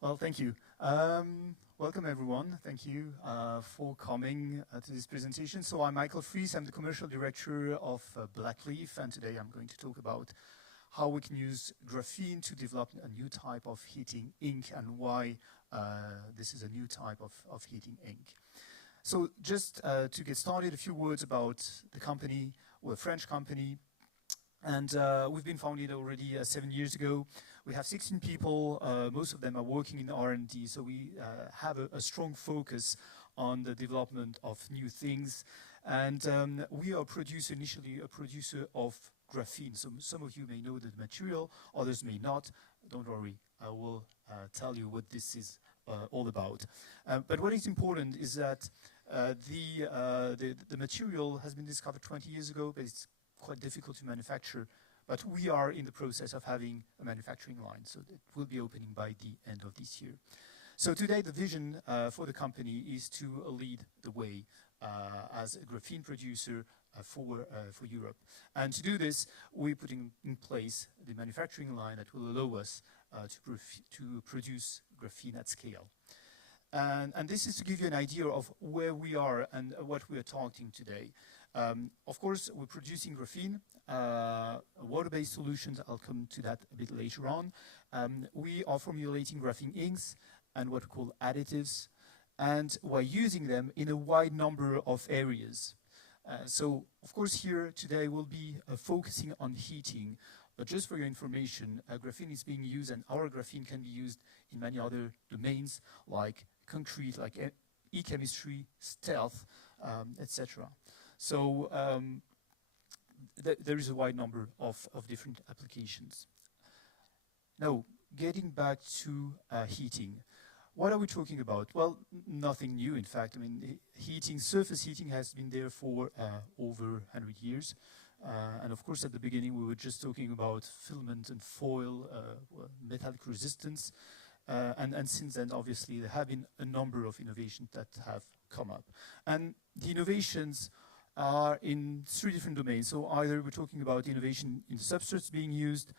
Well, thank you. Welcome, everyone. Thank you for coming to this presentation. So I'm Michael Fries. I'm the commercial director of Blackleaf, and today I'm going to talk about how we can use graphene to develop a new type of heating ink and why this is a new type of heating ink. So just to get started, a few words about the company. We're a French company, and we've been founded already 7 years ago. We have 16 people, most of them are working in R&D, so we have a strong focus on the development of new things. And we are initially a producer of graphene. So some of you may know the material, others may not. Don't worry, I will tell you what this is all about. But what is important is that the material has been discovered 20 years ago, but it's quite difficult to manufacture. But we are in the process of having a manufacturing line, so it will be opening by the end of this year. So today the vision for the company is to lead the way as a graphene producer for Europe. And to do this, we're putting in place the manufacturing line that will allow us to produce graphene at scale. And this is to give you an idea of where we are and what we are talking today. Of course, we're producing graphene, water-based solutions. I'll come to that a bit later on. We are formulating graphene inks and what we call additives, and we're using them in a wide number of areas. So, of course, here today we'll be focusing on heating, but just for your information, graphene is being used, and our graphene can be used in many other domains, like concrete, like e-chemistry, stealth, etc. So there is a wide number of different applications. Now, getting back to heating. What are we talking about? Well, nothing new, in fact. I mean, surface heating has been there for over 100 years. And of course, at the beginning, we were just talking about filament and foil, metallic resistance. And since then, obviously, there have been a number of innovations that have come up. And the innovations are in 3 different domains. So either we're talking about innovation in substrates being used,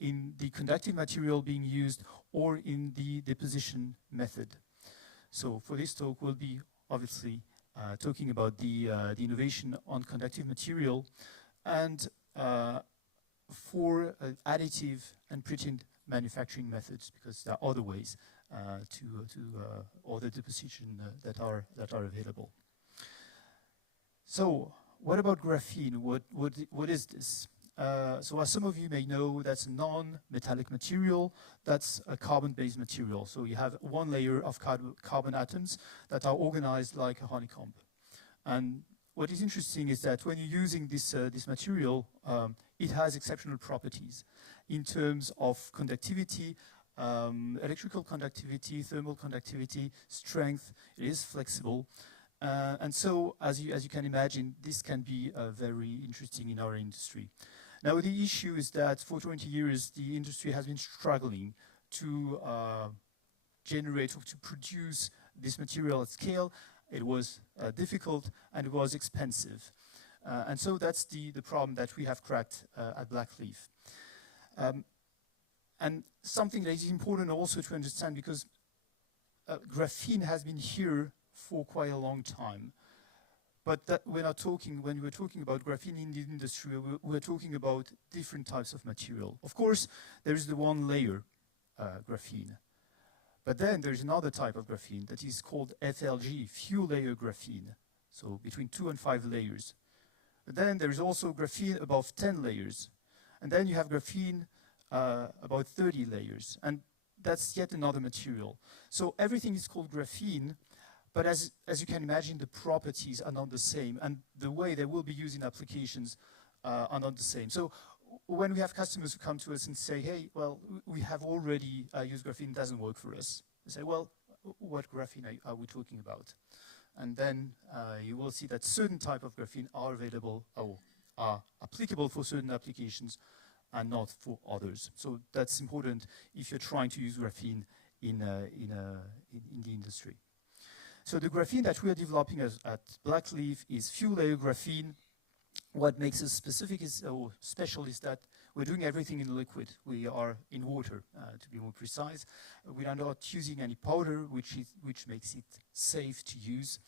in the conductive material being used, or in the deposition method. So for this talk, we'll be obviously talking about the innovation on conductive material, and for additive and pretend manufacturing methods, because there are other ways to other deposition that are available. So, what about graphene? What is this? So, as some of you may know, that's a non-metallic material. That's a carbon-based material. So, you have one layer of carbon atoms that are organized like a honeycomb. And what is interesting is that when you're using this material, it has exceptional properties in terms of conductivity, electrical conductivity, thermal conductivity, strength. It is flexible. And so, as you can imagine, this can be very interesting in our industry. Now, the issue is that for 20 years, the industry has been struggling to generate or to produce this material at scale. It was difficult and it was expensive. And so that's the problem that we have cracked at Blackleaf. And something that is important also to understand, because graphene has been here for quite a long time. But that when we're talking about graphene in the industry, we're talking about different types of material. Of course, there is the one layer graphene. But then there's another type of graphene that is called FLG, few layer graphene. So between 2 and 5 layers. But then there's also graphene above 10 layers. And then you have graphene about 30 layers. And that's yet another material. So everything is called graphene. But as you can imagine, the properties are not the same, and the way they will be used in applications are not the same. So when we have customers who come to us and say, hey, well, we have already used graphene, it doesn't work for us. We say, well, what graphene are we talking about? And then you will see that certain type of graphene are available or are applicable for certain applications and not for others. So that's important if you're trying to use graphene in the industry. So the graphene that we are developing at Blackleaf is few layer graphene. What makes us specific or special is that we're doing everything in liquid. We are in water, to be more precise. We are not using any powder, which makes it safe to use.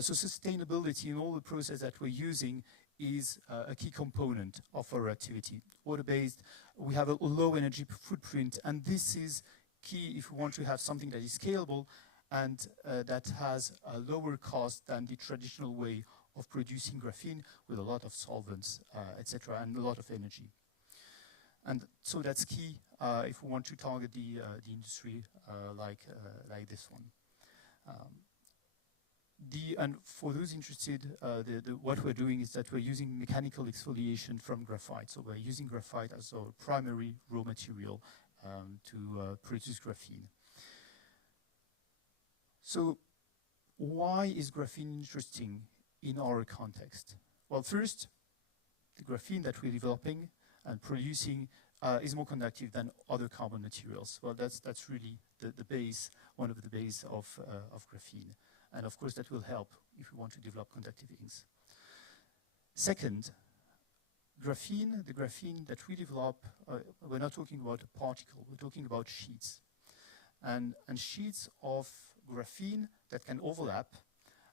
So sustainability in all the process that we're using is a key component of our activity. Water-based, we have a low energy footprint, and this is key if we want to have something that is scalable and that has a lower cost than the traditional way of producing graphene with a lot of solvents, etc., and a lot of energy. And so that's key if we want to target the industry like this one. And for those interested, what we're doing is that we're using mechanical exfoliation from graphite. So we're using graphite as our primary raw material to produce graphene. So why is graphene interesting in our context? Well, first, the graphene that we're developing and producing is more conductive than other carbon materials. Well, that's really the base, one of the base of graphene. And of course, that will help if we want to develop conductive inks. Second, the graphene that we develop, we're not talking about a particle, we're talking about sheets. And sheets of graphene that can overlap,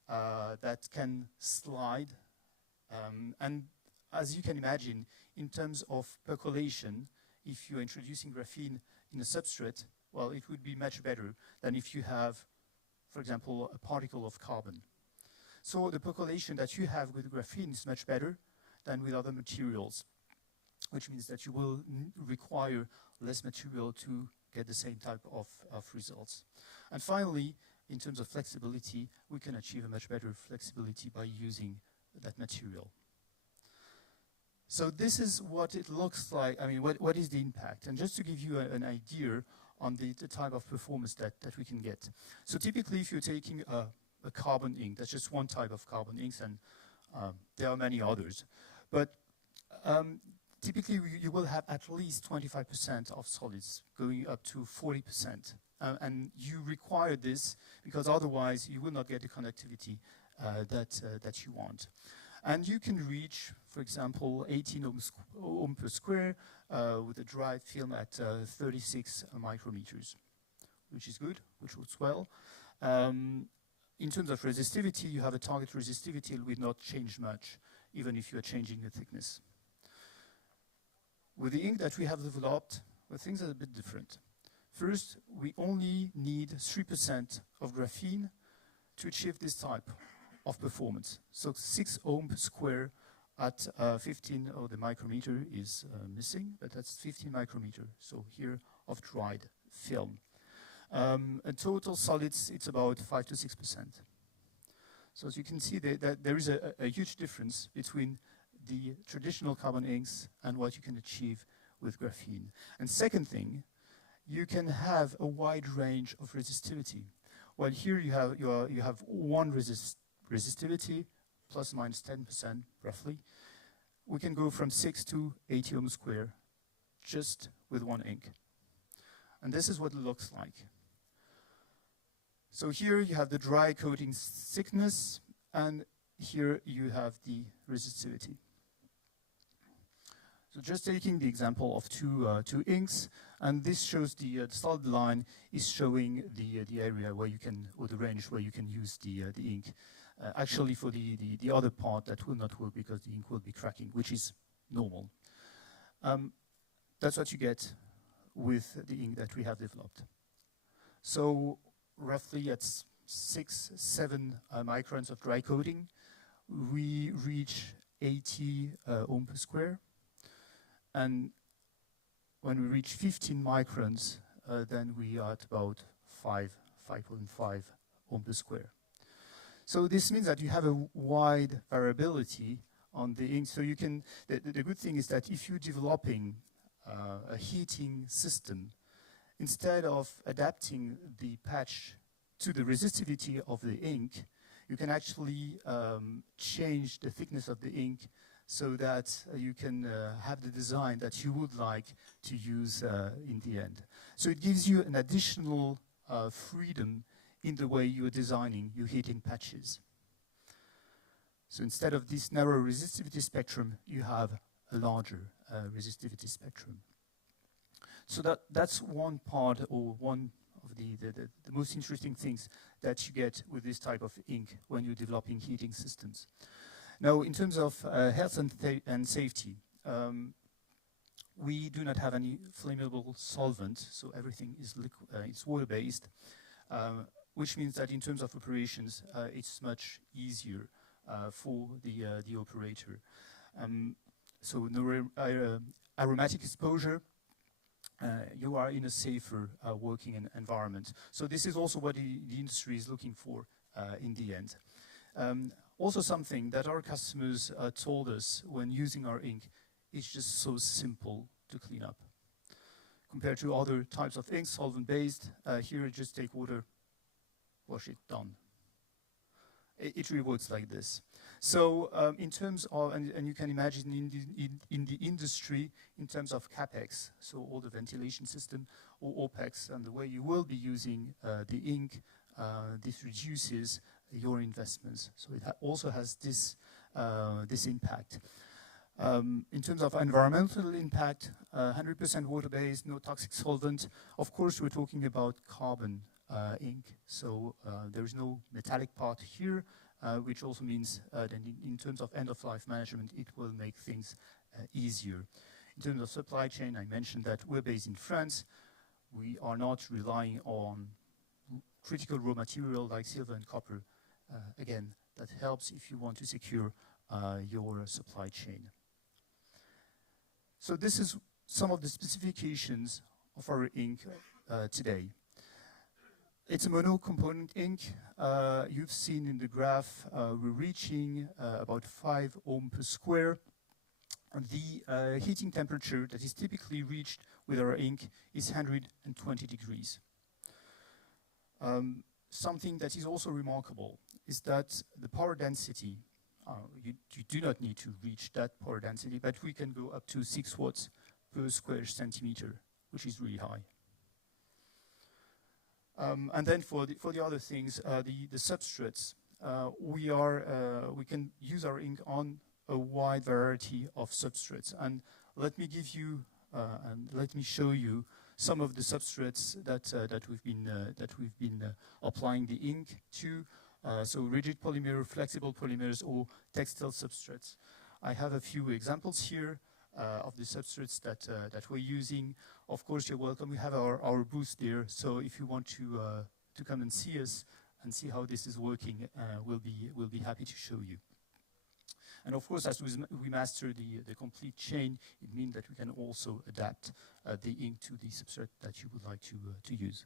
that can slide. And as you can imagine, in terms of percolation, if you're introducing graphene in a substrate, well, it would be much better than if you have, for example, a particle of carbon. So the percolation that you have with graphene is much better than with other materials, which means that you will require less material to get the same type of results. And finally, in terms of flexibility, we can achieve a much better flexibility by using that material. So this is what it looks like. I mean, what is the impact? And just to give you an idea on the type of performance that we can get. So typically, if you're taking a carbon ink, that's just one type of carbon inks, and there are many others. But typically, you will have at least 25% of solids, going up to 40%. And you require this because otherwise you will not get the conductivity that you want. And you can reach, for example, 18 ohm per square with a dry film at 36 micrometers, which is good, which works well. In terms of resistivity, you have a target resistivity. It will not change much, even if you are changing the thickness. With the ink that we have developed, well, things are a bit different. First, we only need 3% of graphene to achieve this type of performance. So 6 ohm per square at 15, the micrometer is missing, but that's 15 micrometer. So here of dried film. And total solids, it's about 5 to 6%. So as you can see, that there is a huge difference between the traditional carbon inks and what you can achieve with graphene. And second thing, you can have a wide range of resistivity. While here you have one resistivity, plus minus 10% roughly. We can go from 6 to 80 ohm square just with one ink. And this is what it looks like. So here you have the dry coating thickness, and here you have the resistivity. So just taking the example of two inks, and this shows the solid line is showing the area where you can, or the range where you can use the ink. Actually, for the other part, that will not work because the ink will be cracking, which is normal. That's what you get with the ink that we have developed. So roughly at 6, 7 microns of dry coating, we reach 80 ohm per square. And when we reach 15 microns, then we are at about 5.5 ohm per square. So this means that you have a wide variability on the ink. So you can, the good thing is that if you're developing a heating system, instead of adapting the patch to the resistivity of the ink, you can actually change the thickness of the ink so that you can have the design that you would like to use in the end. So it gives you an additional freedom in the way you're designing your heating patches. So instead of this narrow resistivity spectrum, you have a larger resistivity spectrum. So that's one part, or one of the most interesting things that you get with this type of ink when you're developing heating systems. Now, in terms of health and safety, we do not have any flammable solvent, so everything is it's water-based, which means that in terms of operations, it's much easier for the operator. So no aromatic exposure, you are in a safer working environment. So this is also what the industry is looking for in the end. Also something that our customers told us when using our ink, is just so simple to clean up. Compared to other types of ink, solvent-based, here just take water, wash it, done. It really works like this. So in terms of, and you can imagine in the industry, in terms of CapEx, so all the ventilation system, or OpEx, and the way you will be using the ink, this reduces your investments. So it also has this, this impact. In terms of environmental impact, 100% water-based, no toxic solvent. Of course, we're talking about carbon ink, so there is no metallic part here, which also means that in terms of end-of-life management, it will make things easier. In terms of supply chain, I mentioned that we're based in France. We are not relying on critical raw material like silver and copper. Again, that helps if you want to secure your supply chain. So this is some of the specifications of our ink today. It's a mono-component ink. You've seen in the graph, we're reaching about 5 ohm per square. The heating temperature that is typically reached with our ink is 120 degrees. Something that is also remarkable is that the power density, you do not need to reach that power density, but we can go up to 6 watts per square centimeter, which is really high. And then for the other things, the substrates, we can use our ink on a wide variety of substrates. And let me give you and let me show you some of the substrates that we've been applying the ink to. So rigid polymer, flexible polymers, or textile substrates. I have a few examples here of the substrates that we're using. Of course, you're welcome. We have our booth there, so if you want to come and see us and see how this is working, we'll be happy to show you. And of course, as we master the complete chain, it means that we can also adapt the ink to the substrate that you would like to use.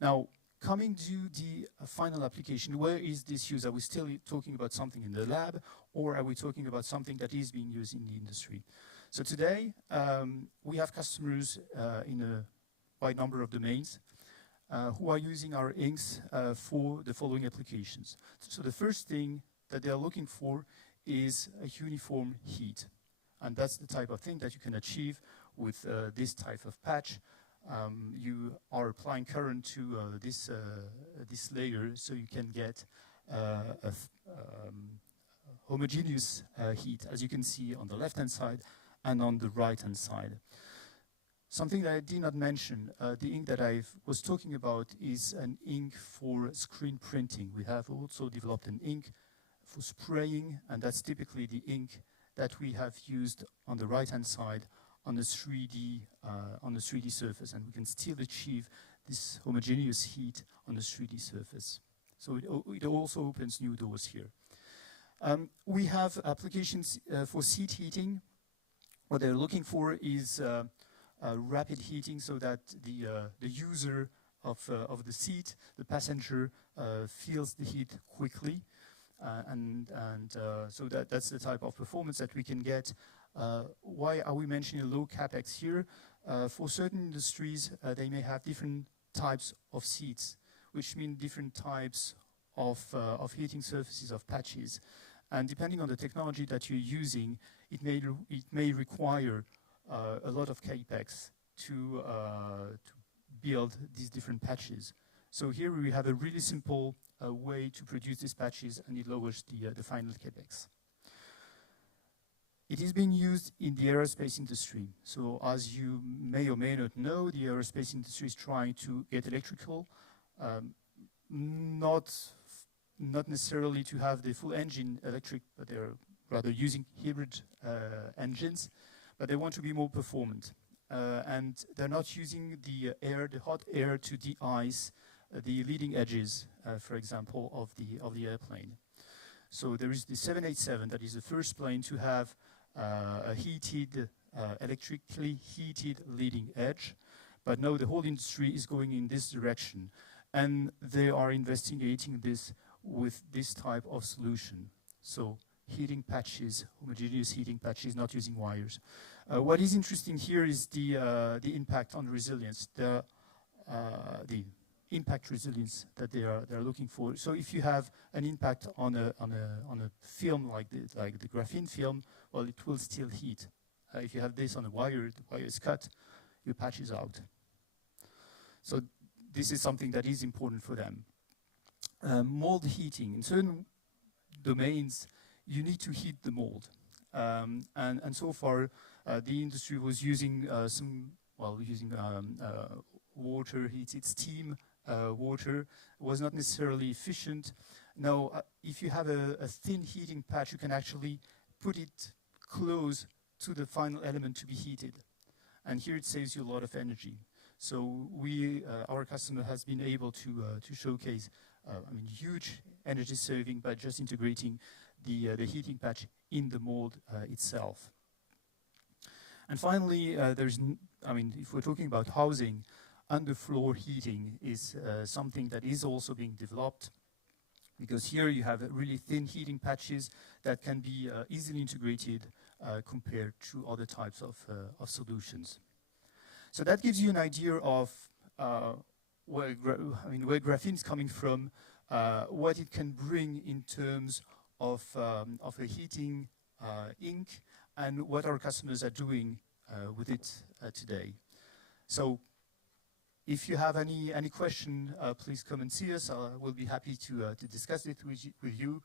Now, coming to the final application, where is this used? Are we still talking about something in the lab, or are we talking about something that is being used in the industry? So today, we have customers in a wide number of domains who are using our inks for the following applications. So the first thing that they are looking for is a uniform heat. And that's the type of thing that you can achieve with this type of patch. You are applying current to this layer, so you can get a homogeneous heat, as you can see on the left-hand side and on the right-hand side. Something that I did not mention, the ink that I was talking about is an ink for screen printing. We have also developed an ink for spraying, and that's typically the ink that we have used on the right-hand side on the 3D surface, and we can still achieve this homogeneous heat on the 3D surface. So it also opens new doors here. We have applications for seat heating. What they're looking for is rapid heating, so that the user of the seat, the passenger, feels the heat quickly, so that's the type of performance that we can get. Why are we mentioning low capex here? For certain industries, they may have different types of seats, which mean different types of heating surfaces, of patches. And depending on the technology that you're using, it may require a lot of capex to build these different patches. So here we have a really simple way to produce these patches, and it lowers the final capex. It is being used in the aerospace industry. So as you may or may not know, the aerospace industry is trying to get electrical, not necessarily to have the full engine electric, but they're rather using hybrid engines, but they want to be more performant. And they're not using the hot air to de-ice the leading edges, for example, of the airplane. So there is the 787 that is the first plane to have a heated, electrically heated leading edge. But now the whole industry is going in this direction. And they are investigating this with this type of solution. So heating patches, homogeneous heating patches, not using wires. What is interesting here is the impact on resilience, the impact resilience that they're looking for. So if you have an impact on a film like the graphene film, well, it will still heat. If you have this on a wire, the wire is cut, your patch is out. So this is something that is important for them. Mold heating. In certain domains, you need to heat the mold. And so far, the industry was using water, heated steam water. Was not necessarily efficient. Now, if you have a thin heating patch, you can actually put it close to the final element to be heated. And here it saves you a lot of energy. So our customer has been able to showcase huge energy saving by just integrating the heating patch in the mold itself. And finally, if we're talking about housing, underfloor heating is something that is also being developed, because here you have really thin heating patches that can be easily integrated compared to other types of solutions. So that gives you an idea of where graphene is coming from, what it can bring in terms of a heating ink, and what our customers are doing with it today. So if you have any question, please come and see us. We'll be happy to discuss it with you.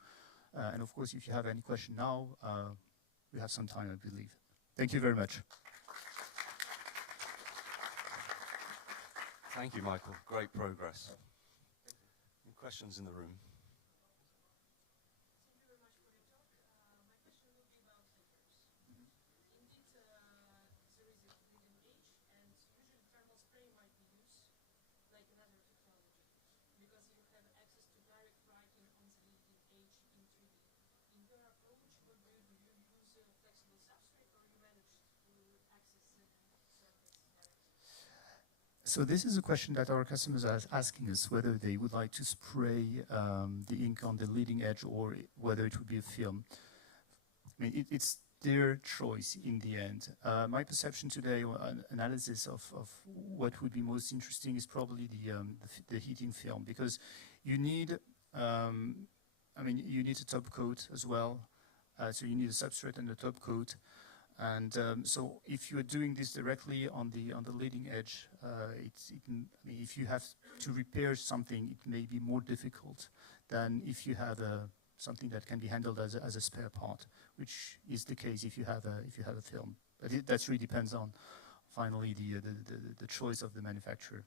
And of course, if you have any question now, we have some time, I believe. Thank you very much. Thank you, Michael. Great progress. Any questions in the room? Thank you very much for your talk. My question will be about filters. Indeed, there is a leading edge, and usually thermal spray might be used like another technology, because you have access to direct writing on the leading edge in 3D. In your approach, what do you use a flexible substrate, or you manage to access the surface directly? So this is a question that our customers are asking us, whether they would like to spray the ink on the leading edge or whether it would be a film. I mean, it's their choice in the end. My perception today, or an analysis of what would be most interesting, is probably the heating film, because you need, you need a top coat as well. So you need a substrate and a top coat. And so if you are doing this directly on the leading edge, if you have to repair something, it may be more difficult than if you have something that can be handled as a spare part, which is the case if you have a film. But that really depends on finally the choice of the manufacturer.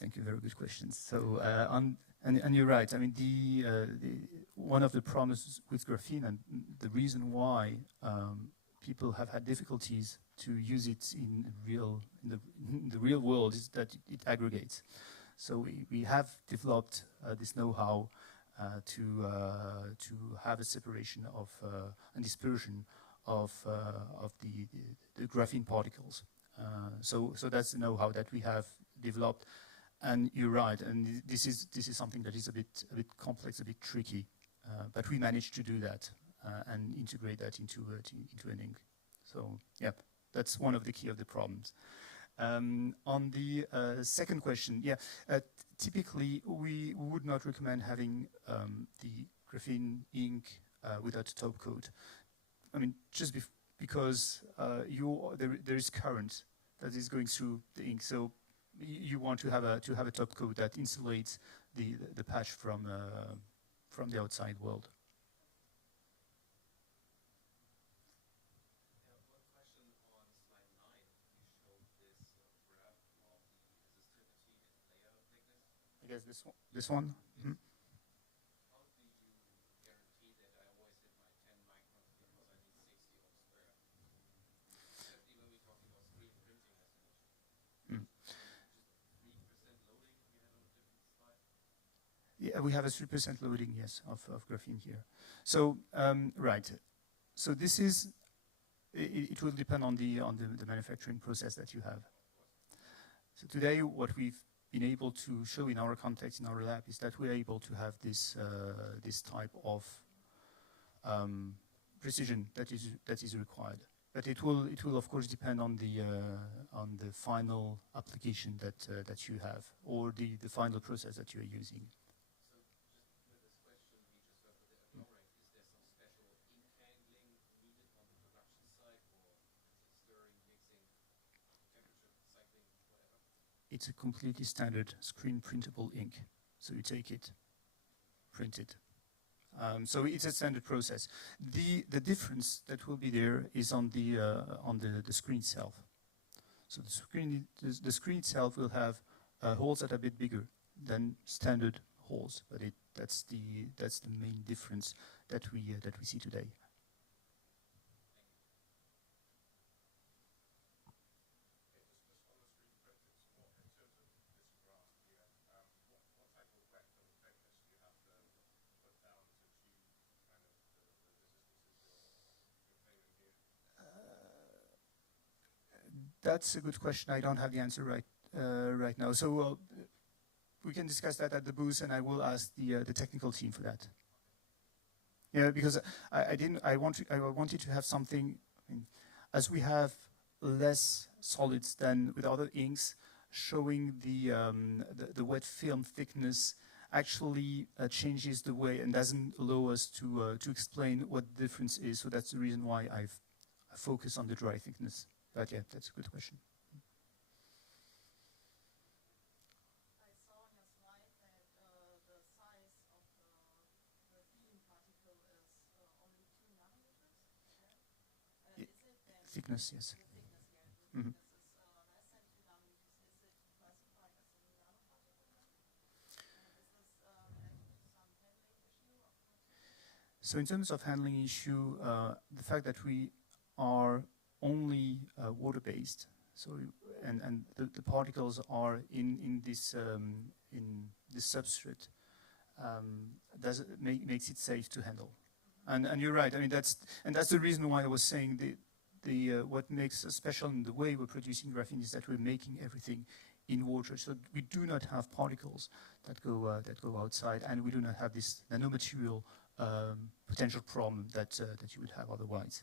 Thank you. Very good questions. So, and you're right. I mean, one of the problems with graphene, and the reason why people have had difficulties to use it in the real world, is that it aggregates. So we have developed this know-how to have a separation of and dispersion of the graphene particles. So that's the know-how that we have developed. And you're right, and this is something that is a bit complex, a bit tricky, but we managed to do that and integrate that into an ink. So yeah, that's one of the key of the problems. On the second question, yeah, typically we would not recommend having the graphene ink without a top coat. I mean, just because there is current that is going through the ink, so you want to have a top coat that insulates the patch from the outside world. I guess this one. Mm-hmm. Yeah, we have a 3% loading, yes, of graphene here. So right. So this is. It will depend on the manufacturing process that you have. So today, what we've been able to show in our context, in our lab, is that we're able to have this type of precision that is required. But it will of course depend on the final application that you have, or the final process that you are using. It's a completely standard screen printable ink. So you take it, print it. So it's a standard process. The difference that will be there is on the screen itself. So the screen itself will have holes that are a bit bigger than standard holes, but that's the main difference that we see today. That's a good question. I don't have the answer right now. So we can discuss that at the booth, and I will ask the technical team for that. Yeah, because I wanted to have something. I mean, as we have less solids than with other inks, showing the wet film thickness actually changes the way and doesn't allow us to explain what the difference is. So that's the reason why I focus on the dry thickness. But yeah, that's a good question. I saw on your slide that the size of the graphene particle is only 2 nanometers. Is it then thickness? Yes. the thickness here? The Mm-hmm. thickness is less than 2 nanometers. Is it classified as a nanoparticle then? And is this related to some handling issue of material? So in terms of handling issue, the fact that we are only water-based, so and the particles are in this substrate, makes it safe to handle. And you're right. I mean that's the reason why I was saying what makes us special in the way we're producing graphene is that we're making everything in water. So we do not have particles that go outside, and we do not have this nanomaterial potential problem that you would have otherwise.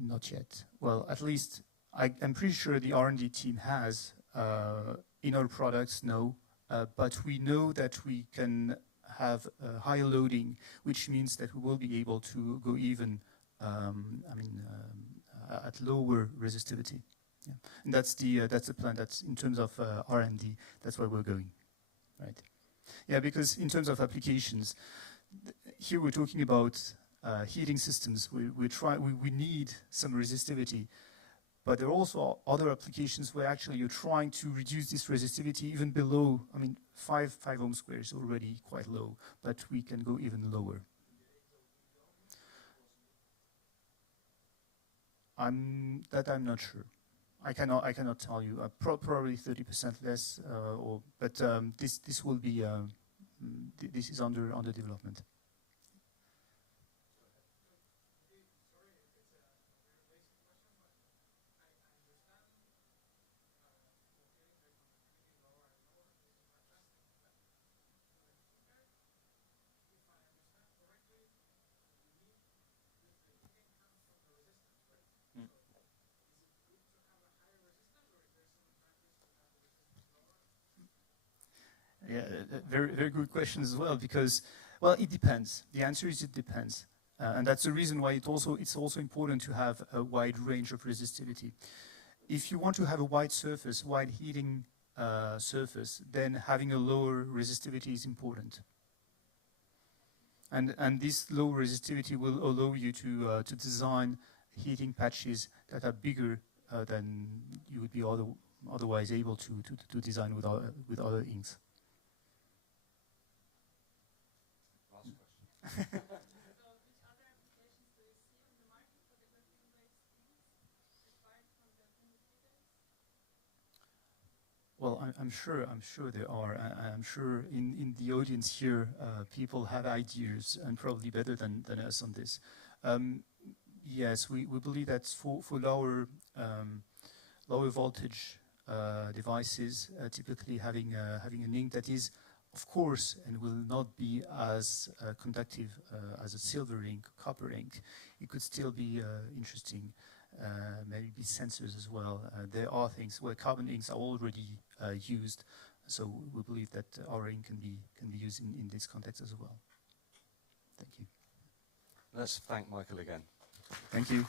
Not yet. Well, at least I'm pretty sure the R&D team has in our products, no, but we know that we can have higher loading, which means that we will be able to go even, at lower resistivity. Yeah. And that's the plan. That's in terms of R&D. That's where we're going, right? Yeah, because in terms of applications, here we're talking about heating systems. We need some resistivity, but there are also other applications where actually you're trying to reduce this resistivity even below. I mean, 5 ohm square is already quite low, but we can go even lower. I'm not sure. I cannot tell you. Probably 30% less, but this will be this is under development. Yeah, very good question as well, because, well, it depends. The answer is it depends. And that's the reason why it's also important to have a wide range of resistivity. If you want to have a wide surface, wide heating surface, then having a lower resistivity is important. And this low resistivity will allow you to design heating patches that are bigger than you would be otherwise able to design with other inks. So which other applications do you see on the market for the graphene-based inks, apart from the chemistry-based? Well, I'm sure there are. I'm sure in the audience here, people have ideas, and probably better than us on this. Yes, we believe that for lower voltage devices, typically having an ink that is, of course, and will not be as conductive as a silver ink, copper ink, it could still be interesting. Maybe sensors as well. There are things where carbon inks are already used, so we believe that our ink can be used in this context as well. Thank you. Let's thank Michael again. Thank you.